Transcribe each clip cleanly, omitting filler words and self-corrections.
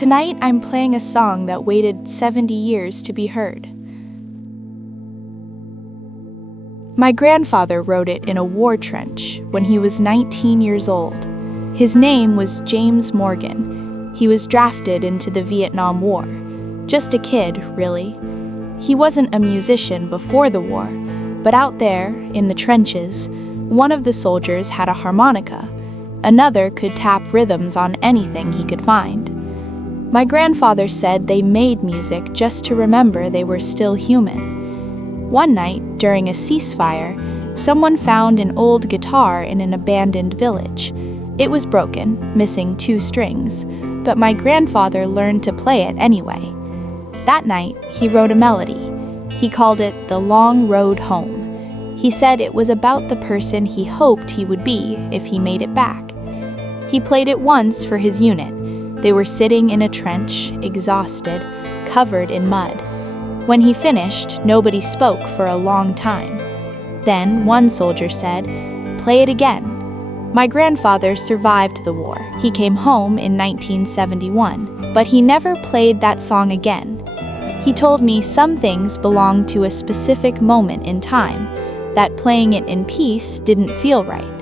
Tonight, I'm playing a song that waited 70 years to be heard. My grandfather wrote it in a war trench when he was 19 years old. His name was James Morgan. He was drafted into the Vietnam War. Just a kid, really. He wasn't a musician before the war, but out there, in the trenches, one of the soldiers had a harmonica. Another could tap rhythms on anything he could find. My grandfather said they made music just to remember they were still human. One night, during a ceasefire, someone found an old guitar in an abandoned village. It was broken, missing 2 strings, but my grandfather learned to play it anyway. That night, he wrote a melody. He called it The Long Road Home. He said it was about the person he hoped he would be if he made it back. He played it once for his unit. They were sitting in a trench, exhausted, covered in mud. When he finished, nobody spoke for a long time. Then one soldier said, "Play it again." My grandfather survived the war. He came home in 1971, but he never played that song again. He told me some things belonged to a specific moment in time, that playing it in peace didn't feel right.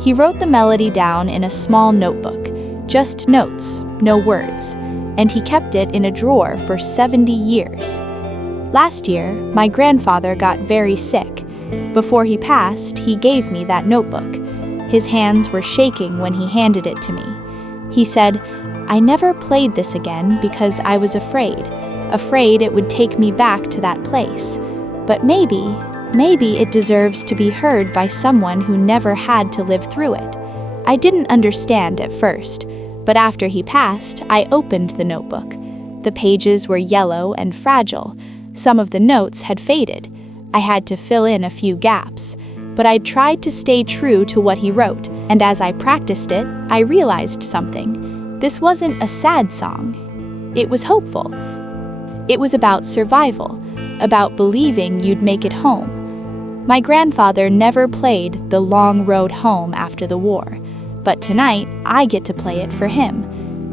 He wrote the melody down in a small notebook, just notes, no words, and he kept it in a drawer for 70 years. Last year, my grandfather got very sick. Before he passed, he gave me that notebook. His hands were shaking when he handed it to me. He said, "I never played this again because I was afraid it would take me back to that place. But maybe it deserves to be heard by someone who never had to live through it." I didn't understand at first, but after he passed, I opened the notebook. The pages were yellow and fragile. Some of the notes had faded. I had to fill in a few gaps, but I tried to stay true to what he wrote, and as I practiced it, I realized something. This wasn't a sad song. It was hopeful. It was about survival, about believing you'd make it home. My grandfather never played The Long Road Home after the war, but tonight I get to play it for him.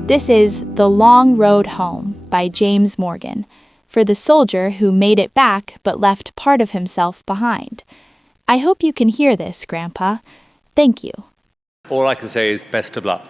This is The Long Road Home by James Morgan, for the soldier who made it back but left part of himself behind. I hope you can hear this, Grandpa. Thank you. All I can say is best of luck.